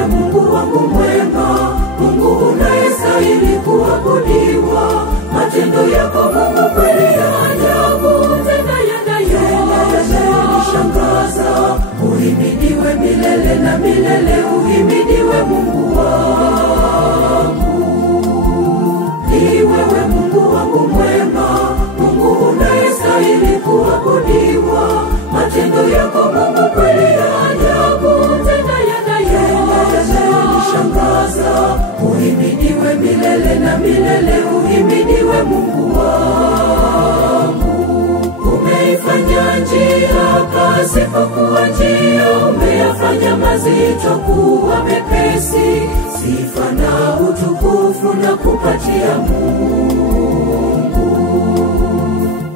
wewe Mungu wangu mwema, Mungu unayestahili kuabudiwa. Matendo yako Mungu kweli ya ajabu, tena yananishangaza. Uhimidiwe milele na milele, uhimidiwe Mungu wangu. Ni wewe Mungu wangu mwema, Mungu unayestahili kuabudiwa. Matendo yako Mungu kweli ya ajabu, tena yananishangaza. Uhimidiwe milele na milele, uhimidiwe Mungu wangu. Umeifanya njia pasipokuwa njia, umeyafanya mazito kuwa mepesi. Sifa na utukufu na kupatia Mungu.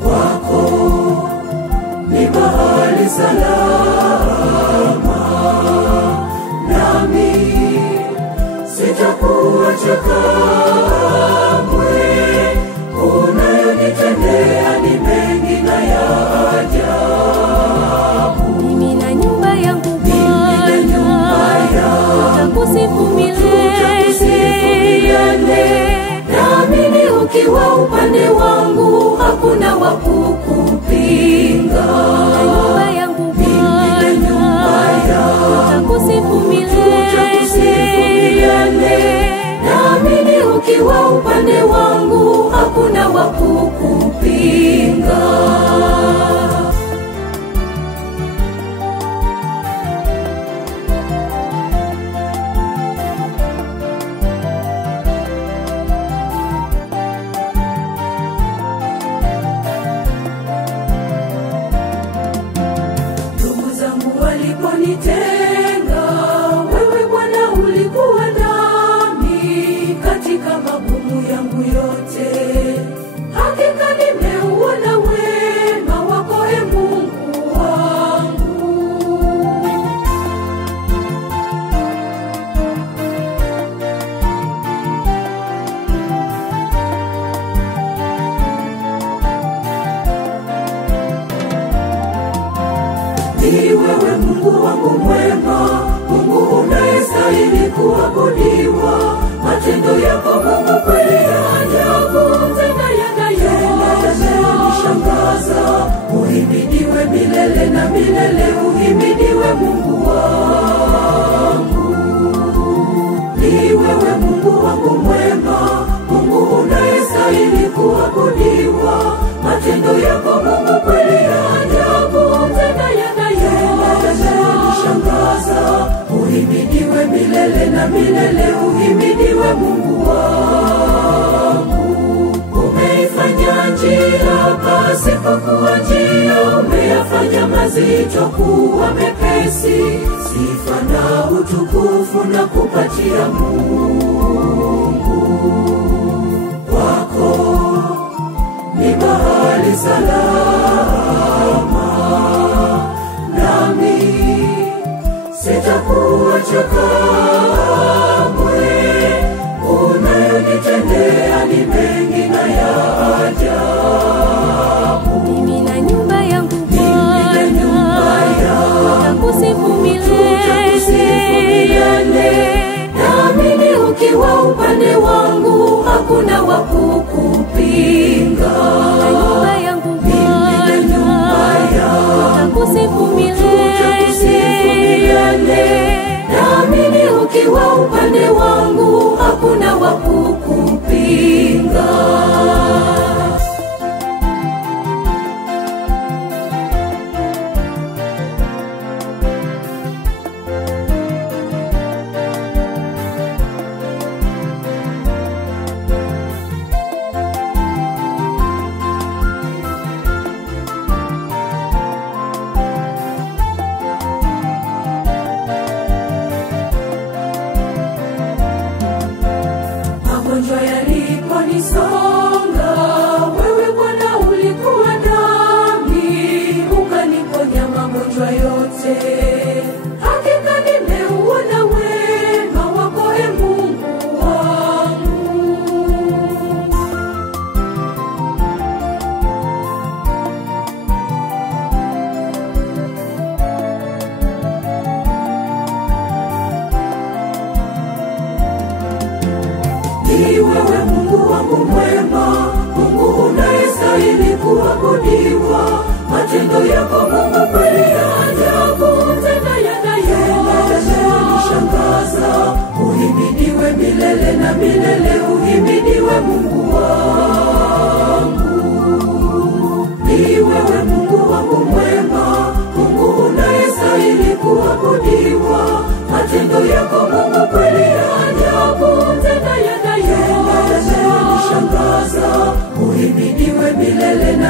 Kwako ni mahali salama, nami sitakuacha kamwe. Unayonitendea ni mengi na ya ajabu. Mimi na nyumba yangu Bwana tutakusifu milele. Naamini ukiwa upande wangu hakuna wa kukupinga. Nyumba yangu Bwana tutakusifu milele. Naamini ukiwa upande wangu hakuna wa kukupinga. Ndugu zangu waliponitenga, wewe Bwana ulikuwa nami katika magumu yangu yote. Hakika nimeuona wema wako, e Mungu wangu. Ni wewe Mungu wangu mwema, Mungu unayestahili kuabudiwa. Matendo yako Mungu kweli ya ajabu, tena yananishangaza. Uhimidiwe milele na milele, uhimidiwe Mungu wangu. Ni wewe Mungu wangu mwema, Mungu unayestahili kuabudiwa. Matendo yako Mungu kweli ya ajabu, tena yananishangaza. Uhimidiwe milele na milele, uhimidiwe Mungu wangu. Umeifanya njia pasipokuwa njia, umeyafanya mazito kuwa mepesi. Sifa na utukufu na kupatia Mungu. Kwako ni mahali salama, nami sitakuacha kamwe. Unayonitendea ni mengi na ya ajabu. Mimi na nyumba yangu Bwana tutakusifu milele. Naamini ukiwa upande wangu hakuna wa kukupinga. Nyumba yangu Bwana tutakusifu milele. Naamini ukiwa upande wangu hakuna wa kukupinga.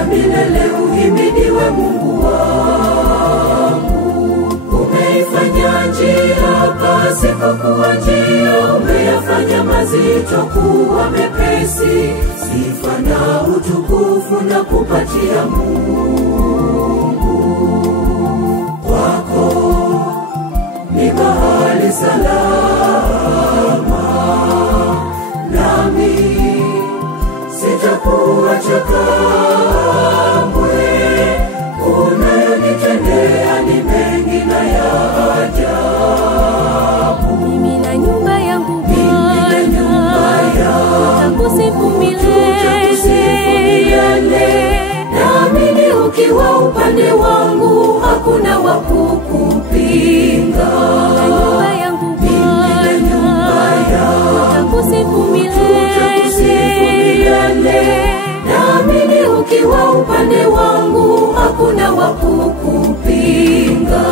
na milele. Uhimidiwe Mungu wangu. Umeifanya njia pasipokuwa njia, umeyafanya mazito kuwa mepesi. Sifa na utukufu na kupatia Mungu. Kwako ni mahali salama, nami sitakuacha kamwe. Unayonitendea ni mengi na ya ajabu. Mimi na nyumba yangu Bwana tutakusifu milele. Naamini ukiwa upande wangu hakuna wa kukupinga. Na nyumba yangu Bwana tutakusifu milele. Naamini ukiwa upande wangu hakuna wa kukupinga.